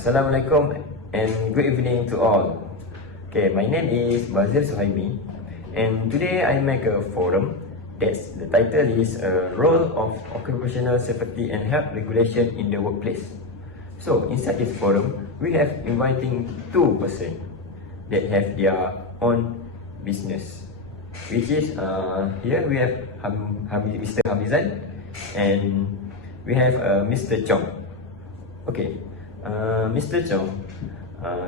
Assalamualaikum and good evening to all. Okay, my name is BAZIL SUHAIMI and today I make a forum that's the title is Role of Occupational Safety and Health Regulation in the Workplace. So inside this forum, we have inviting two persons that have their own business, which is here we have Mr. HAMIZAN and we have Mr. Chong. Okay, Mr. Chong,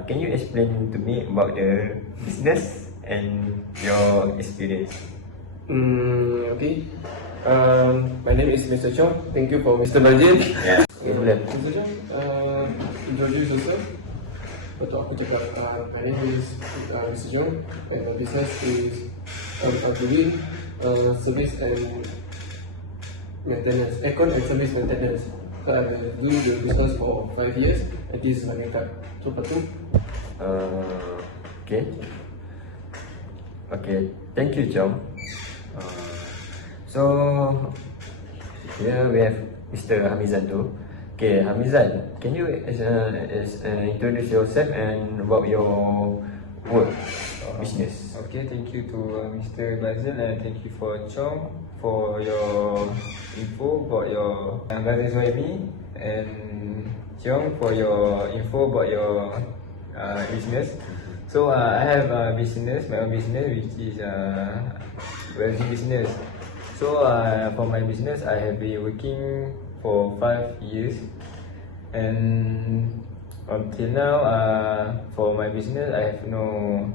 can you explain to me about the business and your experience? Okay. My name is Mr. Chong. Thank you for Mr. Bazil. Yeah. Okay, boleh. Mr. Chong, introduce yourself. Betul aku cakap, my name is Mr. Chong and my business is BAZIL, service and maintenance, aircon and service maintenance. I do the business for 5 years and this is my income. So, betul? Okay. Okay, thank you, Chong. So here we have Mr. HAMIZAN too. Okay, HAMIZAN, can you introduce yourself and about your work business? Okay, thank you to Mr. Bazil and thank you for Chong for your info about your BAZIL SUHAIMI and Chong for your info about your business. So I have a business, my own business, which is welding business. So for my business, I have been working for 5 years, and until now, for my business, I have no.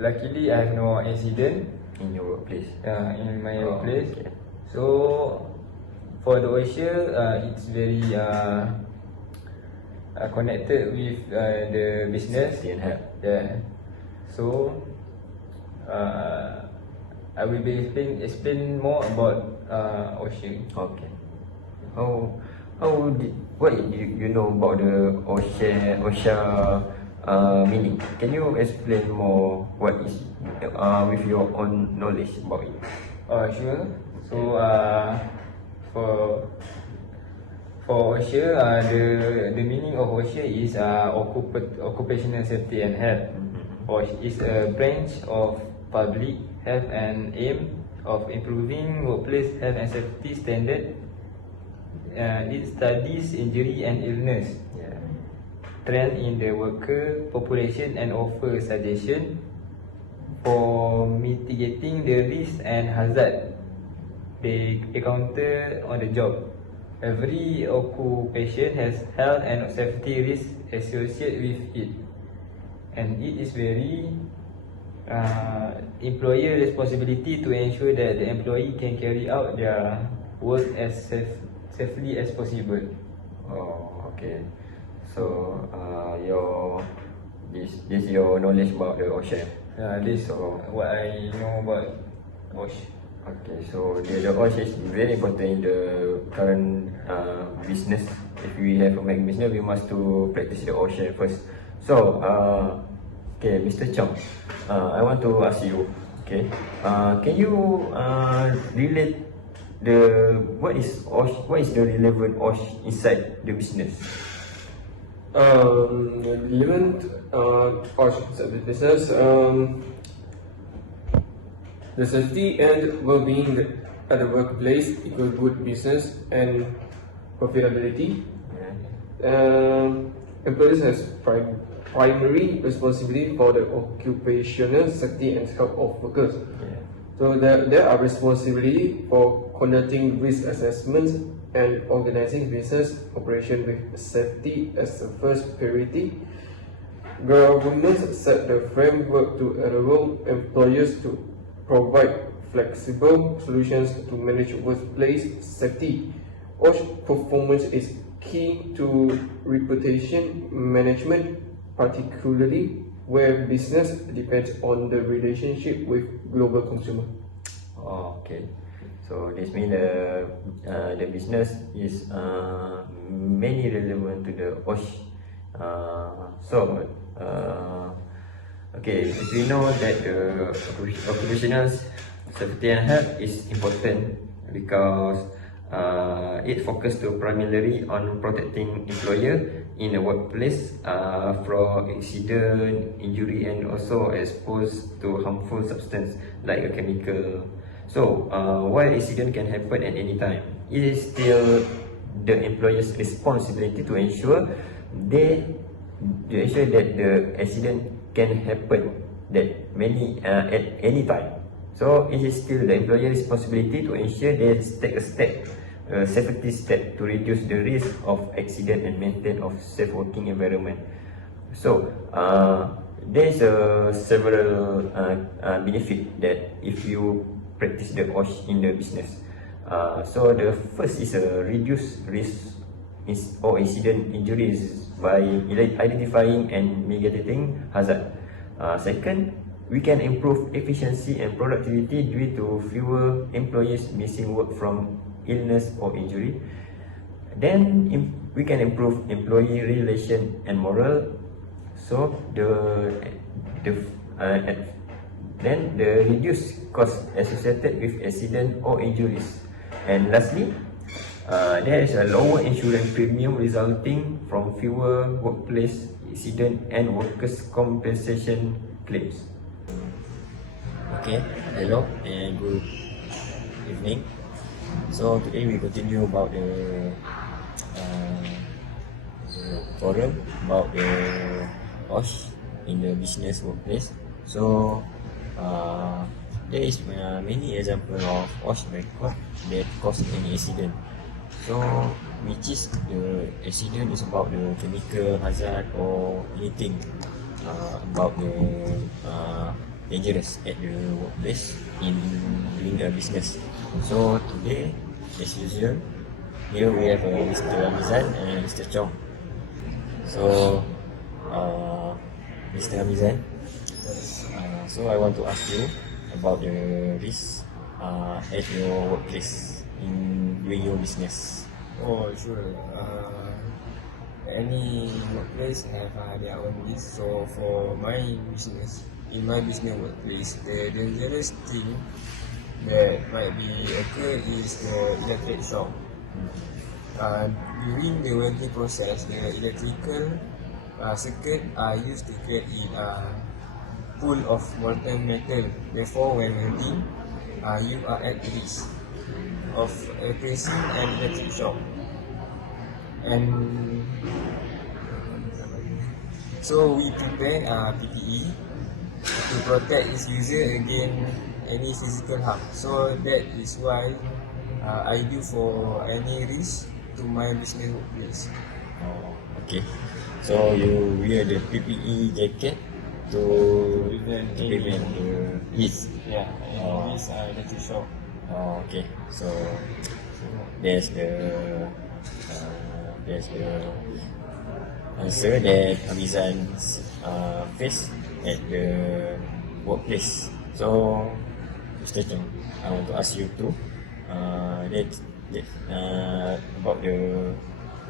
Luckily, I have no accident In your workplace? in my workplace. Okay. So for the Oshe, it's very connected with the business. Safety and health. Yeah. So I will be explain more about Oshe. Okay. What you know about the OSHA meaning? Can you explain more what is with your own knowledge about it? Sure. So for Oshe, the meaning of Oshe is occupational safety and health. Oshe is a branch of public health and aim of improving workplace health and safety standard. It studies injury and illness trend in the worker population and offer suggestion for mitigating the risk and hazard they encounter on the job. Every occupation has health and safety risks associated with it, and it is very employer responsibility to ensure that the employee can carry out their work as safely as possible. Oh, okay. So this your knowledge about the OSHA. This is what I know about Oshe. Okay, so the OSHA is very important in the current business. If we have a make business, we must to practice the OSHA first. So okay, Mr. Chong, I want to ask you. Okay, can you relate what is the relevant OSHA inside the business? Relevant OSHA business, the safety and well-being at the workplace equal good business and profitability. Employers has primary responsibility for the occupational safety and health of workers. So there are responsibility for conducting risk assessments and organizing business operation with safety as the first priority. Governments set the framework to enable employers to provide flexible solutions to manage workplace safety. OSHA performance is key to reputation management, particularly where business depends on the relationship with global consumer. Oh, okay. So this means the business is many relevant to the OSHA. Okay, if we know that the occupational safety and health is important because It focuses primarily on protecting employer in the workplace from accident, injury, and also exposed to harmful substance like a chemical. So, while accident can happen at any time, it is still the employer's responsibility to ensure that the accident can happen at any time. So it is still the employer's responsibility to ensure they take a safety step to reduce the risk of accident and maintain of safe working environment. So there is several benefit that if you practice the OSH in the business. So the first is a reduce risk or incident injuries by identifying and mitigating hazard. Second, we can improve efficiency and productivity due to fewer employees missing work from illness or injury. Then we can improve employee relation and morale. So then the reduced cost associated with accident or injuries. And lastly, there is a lower insurance premium resulting from fewer workplace accident and workers' compensation claims. Okay, hello and good evening. So today we continue about the forum about the OSH in the business workplace. So there is many examples of OSH record that cause any accident. So which is the accident is about the chemical hazard or anything about the dangerous at the workplace in doing a business. So today, as usual, here we have Mr. HAMIZAN and Mr. Chong. So Mr. HAMIZAN, so I want to ask you about the risk at your workplace in doing your business. Oh, sure. Any workplace have their own risk. So for my business, in my business workplace, the dangerous thing that might be occur is the electric shock. During the welding process, the electrical circuit are used to create a pool of molten metal. Therefore, when welding, you are at risk of experiencing an electric shock. And so we prepare PPE to protect its user against any physical harm. So that is why I do for any risk to my business workplace. Okay, so you wear the PPE jacket to prevent the heat. Yeah, this electric shock. Okay, so there's the answer that HAMIZAN face at the workplace. So, Mr. Chong, I want to ask you too. About the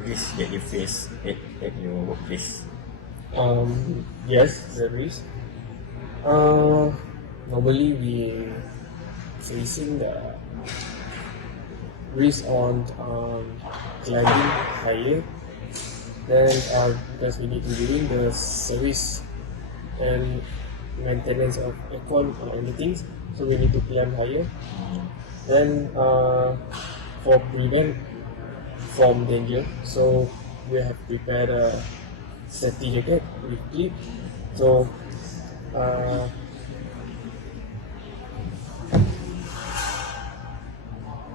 risk that you face at your workplace. Yes, there is. Normally we facing the risk on climbing higher. Then because we need to doing the service and maintenance of aircon or anything, so we need to climb higher. Then for prevent from danger, so we have prepared a safety jacket with clip. So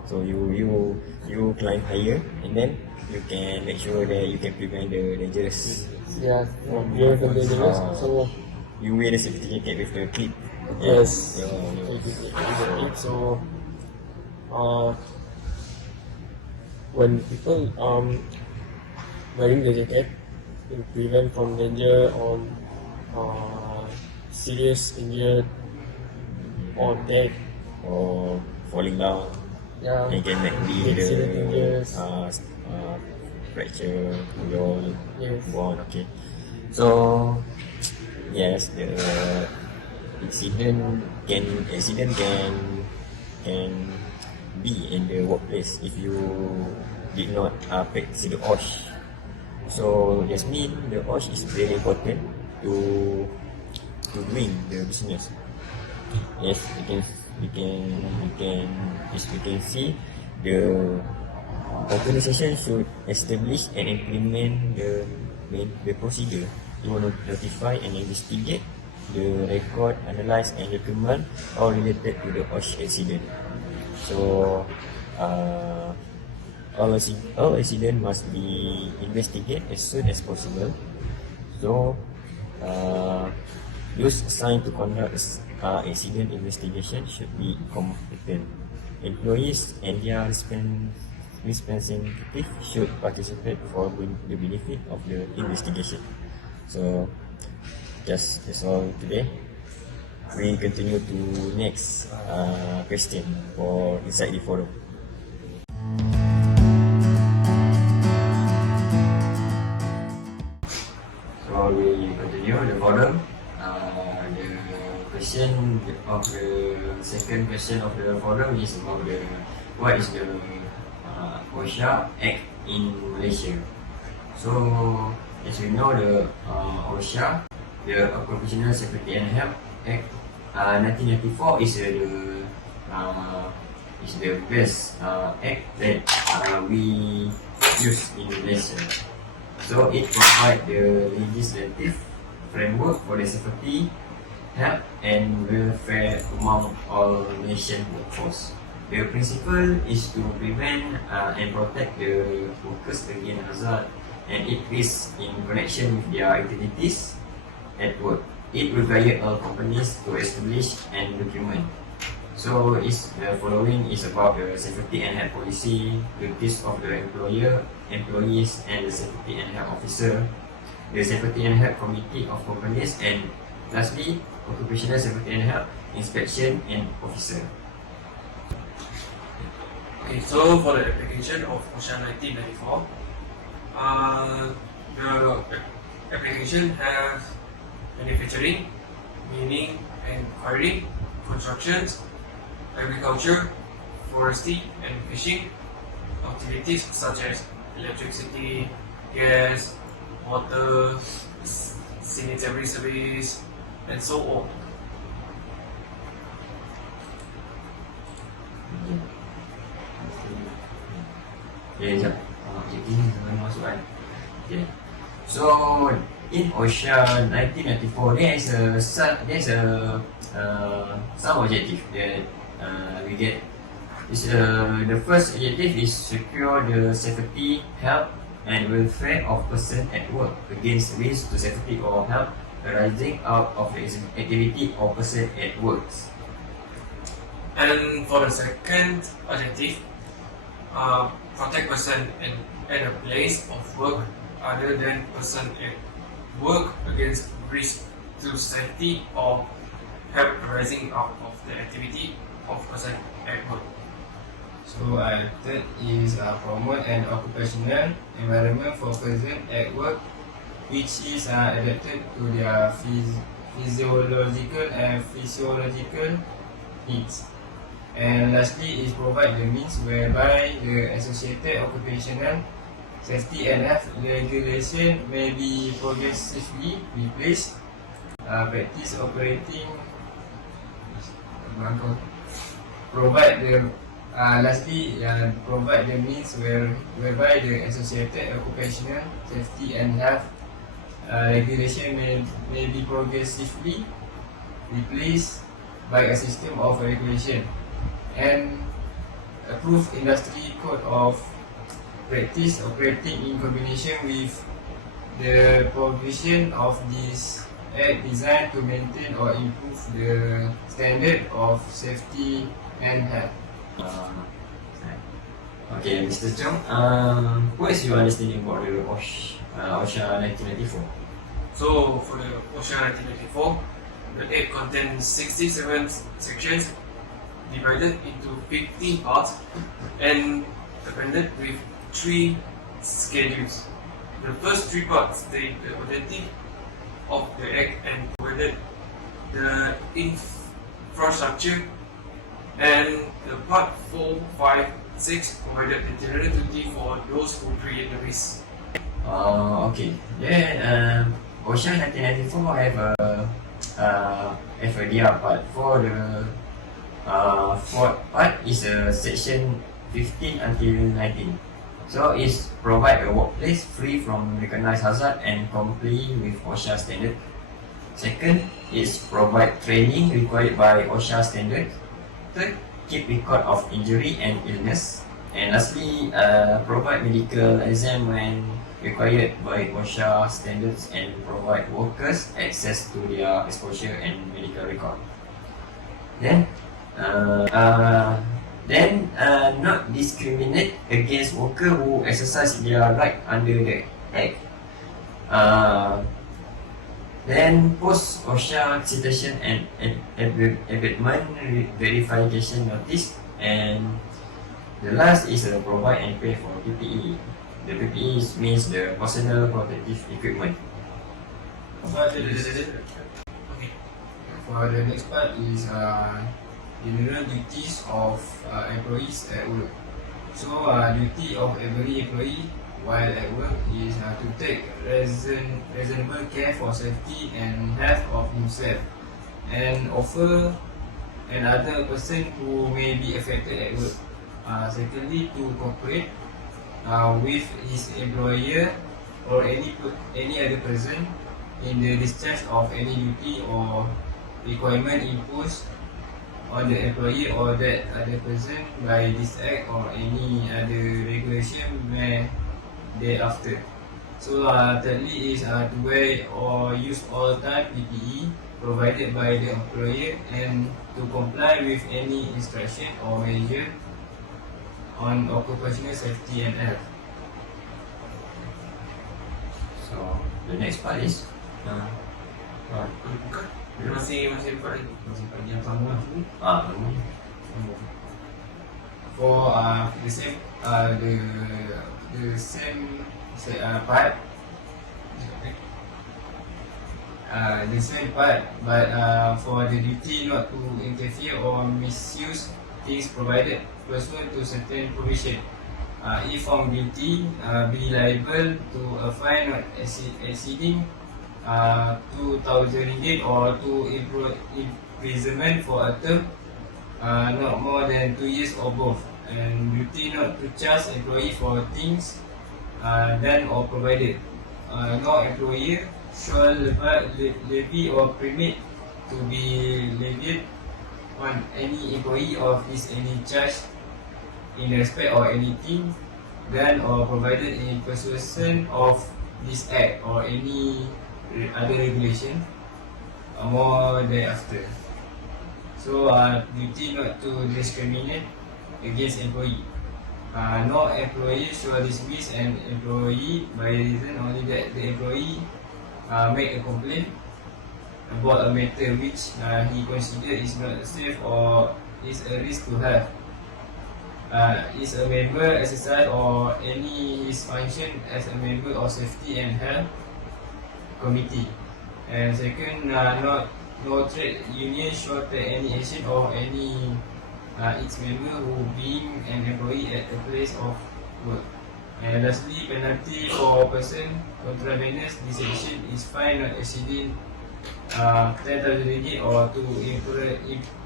so you climb higher and then you can make sure that you can prevent the dangerous. yeah, prevent from dangerous. So You wear the safety jacket with the clip. yes, Yeah. so when people wearing the jacket, it prevent from danger on serious injured or death. Or falling down. Yeah, And can be accident the injuries. fracture, your Yes. bone. Okay. So yes, the accident can be in the workplace if you did not practice the OSH. So that means the OSH is very important to doing the business. Yes, we can see the organization should establish and implement the procedure to notify and investigate the record, analyze and document all related to the OSH accident. So all accident must be investigated as soon as possible. So those assigned to conduct accident investigation should be competent. Employees and their representative should participate for the benefit of the investigation. So that's all today. We continue to next question for inside the forum. So we continue the forum. The question of the second question of the forum is about what is the OSHA Act in Malaysia. So as we know, the OSHA, the Occupational Safety and Health Act 1994 is the best act that we use in Malaysia. So it provides the legislative framework for the safety, health and welfare among all Malaysian workforce. The principle is to prevent and protect the workers against hazard and it risks in connection with their activities at work. It requires all companies to establish and document. So the following is about the safety and health policy, duties of the employer, employees and the safety and health officer, the safety and health committee of companies, and lastly, occupational safety and health inspection and officer. Okay, so for the application of OSHA 1994, the application has manufacturing, mining and quarrying, constructions, agriculture, forestry and fishing, activities such as electricity, gas, water, sanitary service, and so on. Okay, sekejap. Ini sebelum masuk kan. Okay. So in OSHA 1994, there's some objective that we get. The first objective is secure the safety, health and welfare of person at work against risk to safety or health arising out of the activity of person at work. And for the second objective, protect person at a place of work other than person at work against risk to safety or health arising out of the activity of person at work. So third is promote an occupational environment for person at work which is adapted to their physiological and physiological needs. And lastly is provide the means whereby the associated occupational safety and health regulation may be progressively replaced. Practice operating provide the provide the means whereby the associated occupational safety and health regulation may be progressively replaced by a system of regulation and approved industry code of practice operating in combination with the provision of this act designed to maintain or improve the standard of safety and health. Okay, Mr. Chong, what is your understanding about the OSHA 1994? So for the OSHA 1994, the Act contains 67 sections divided into 15 parts and appended with 3 schedules. The first 3 parts state the objective of the Act and provided the infrastructure And the part 4, 5, 6 provided the general duty for those who create the risk. Okay. Then OSHA 1994 have a DR part. For the fourth part is section 15 until 19. So it's provide a workplace free from recognized hazard and comply with OSHA standard. Second is provide training required by OSHA standard. Third, keep record of injury and illness. And lastly, provide medical exam when required by OSHA standards and provide workers access to their exposure and medical record. Then, not discriminate against worker who exercise their right under the Act. Then post OSHA citation and abatement verification notice, and the last is provide and pay for PPE. The PPE means the personal protective equipment. Okay. For the next part is general duties of employees at work. So duty of every employee while at work is to take reasonable care for safety and health of himself and offer another person who may be affected at work. Secondly, to cooperate with his employer or any other person in the discharge of any duty or requirement imposed on the employee or that other person by this act or any other regulation may thereafter. So thirdly is to wear or use all time PPE provided by the employer and to comply with any instruction or measure on occupational safety and health. So the next part is Bukan? Masih empat lagi. Yang sama for the same part, the same part, but for the duty not to interfere or misuse things provided pursuant to certain provision. If found guilty, be liable to a fine not exceeding 2,000 ringgit or to imprisonment for a term not more than 2 years or both, and duty not to charge employee for things done or provided. No employer shall levy or permit to be levied on any employee of his any charge in respect or anything done or provided in pursuit of this act or any other regulation more thereafter. So duty not to discriminate against employee. No employee shall dismiss an employee by reason only that the employee make a complaint about a matter which he consider is not safe or is a risk to have. Is a member exercise or any his function as a member of safety and health committee. And second, no trade union shall take any action or any its member who being an employee at the place of work. And lastly, penalty for person contravenous this action is fine not exceeding 10,000 ringgit or to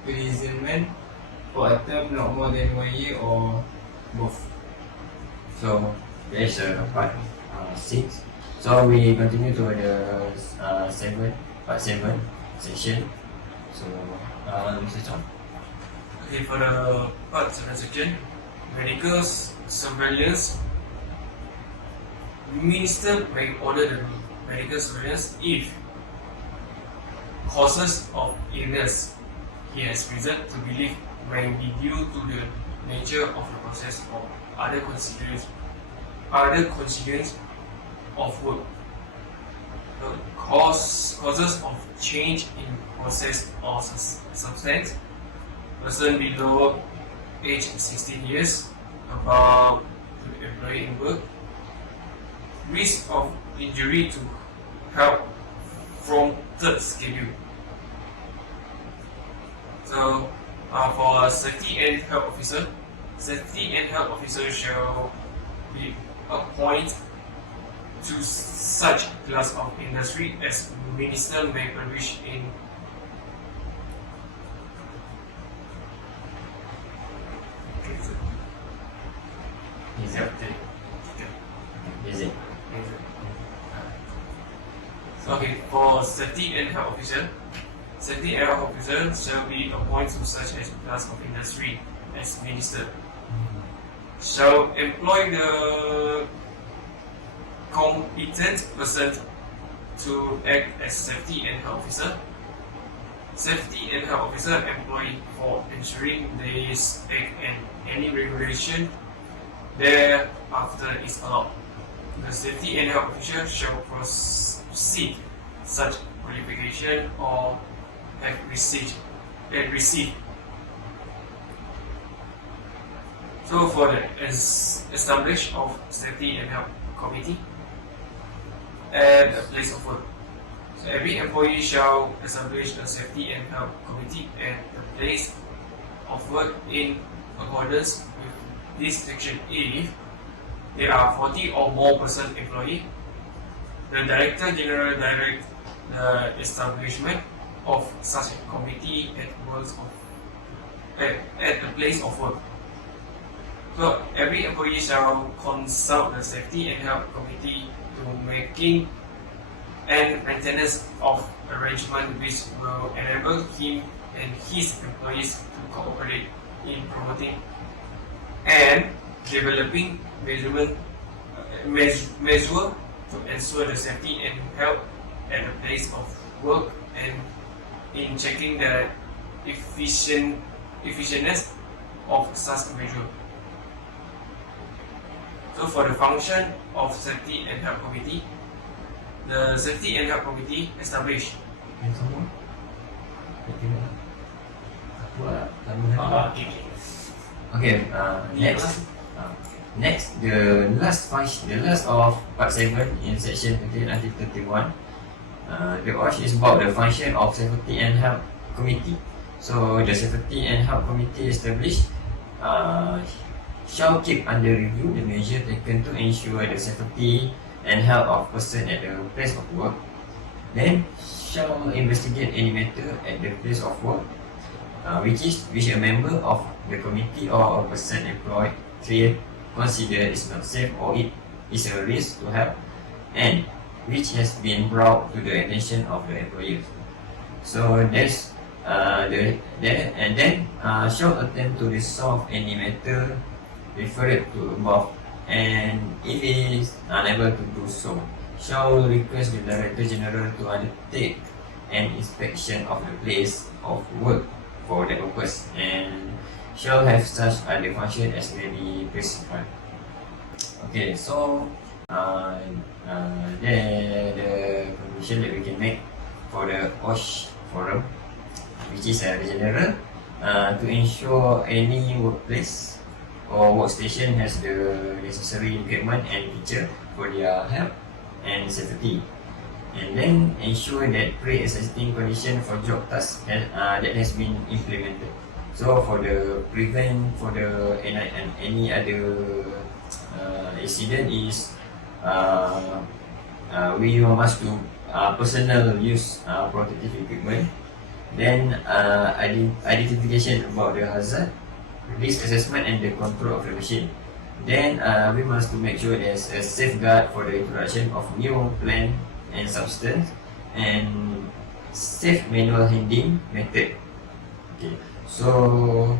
imprisonment for a term not more than 1 year or both. so there's part 6. So we continue to the part 7 section. So Mr. Chong. Okay, for the part 7 section, medical surveillance. Minister may order the medical surveillance if causes of illness he has reason to believe may be due to the nature of the process or other constituents of work. The causes of change in process or substance. Person below age 16 years, above the employee in work. Risk of injury to health from third schedule. So For safety and health officer, safety and health officer shall be appointed to such class of industry as minister may publish in Is it? Is it? Okay, for safety and health officer, safety and health officer shall be appointed to such a class of industry as minister. Shall employ the competent person to act as safety and health officer. Safety and health officer employed for ensuring this act and any regulation thereafter is allowed. The safety and health officer shall proceed such qualification or have received. So for the establish of safety and health committee at a place of work. So every employee shall establish a safety and health committee at the place of work in accordance with this section if there are 40 or more person employee. The Director General direct the establishment of such a committee at the place of work. So every employee shall consult the safety and health committee to making and maintenance of arrangement which will enable him and his employees to cooperate in promoting and developing measure to ensure the safety and health at the place of work and in checking the efficientness of such measure. So for the function of safety and health committee, the safety and health committee established. Okay, next, the last of part 7 in section 28 until 31. The OSH is about the function of safety and health committee. So the safety and health committee established shall keep under review the measure taken to ensure the safety and health of person at the place of work. Then shall investigate any matter at the place of work which a member of the committee or a person employed consider is not safe or it is a risk to health and which has been brought to the attention of the employer. So that's shall attempt to resolve any matter referred to above, and if it is unable to do so, shall request the Director General to undertake an inspection of the place of work for the purpose, and shall have such other function as may be specified. Okay, so the conclusion that we can make for the OSH forum, which is the general, to ensure any workplace or workstation has the necessary equipment and feature for their health and safety, and then ensure that pre-existing condition for job tasks that has been implemented. So for the prevent for the any other incident is we must do personal use protective equipment. Then identification about the hazard, risk assessment and the control of the machine. Then we must to make sure there's a safeguard for the introduction of new plant and substance and safe manual handling method. Okay, so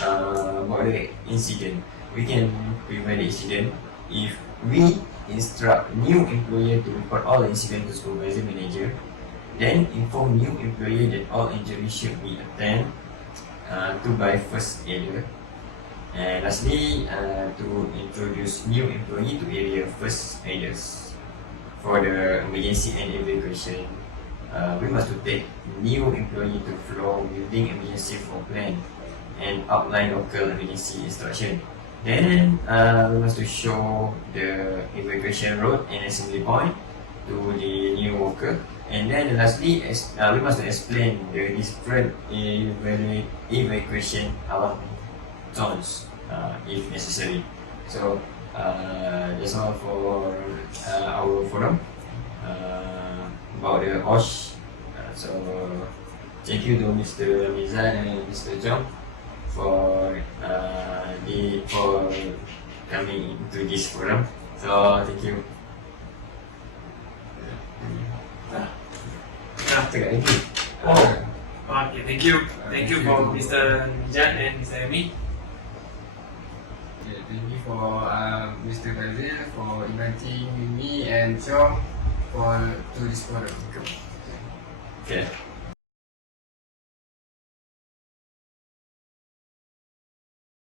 about the incident, we can prevent the incident if we instruct new employer to report all incident to supervisor manager, then inform new employer that all injuries should be attended to by first aider, and lastly to introduce new employee to area first aiders. For the emergency and evacuation, we must to take new employee to floor building emergency floor plan and outline local emergency instruction. Then we must to show the evacuation road and assembly point to the new worker And then lastly, we must explain the different evacuation zones if necessary. So that's all for our forum about the Oshe. So thank you to Mr. HAMIZAN and Mr. Chong for coming to this forum. So thank you. Okay, thank you for Mr. HAMIZAN and Mr. HAMI. Yeah, thank you for Mr. BAZIL for inviting me and Chong to this forum. Okay.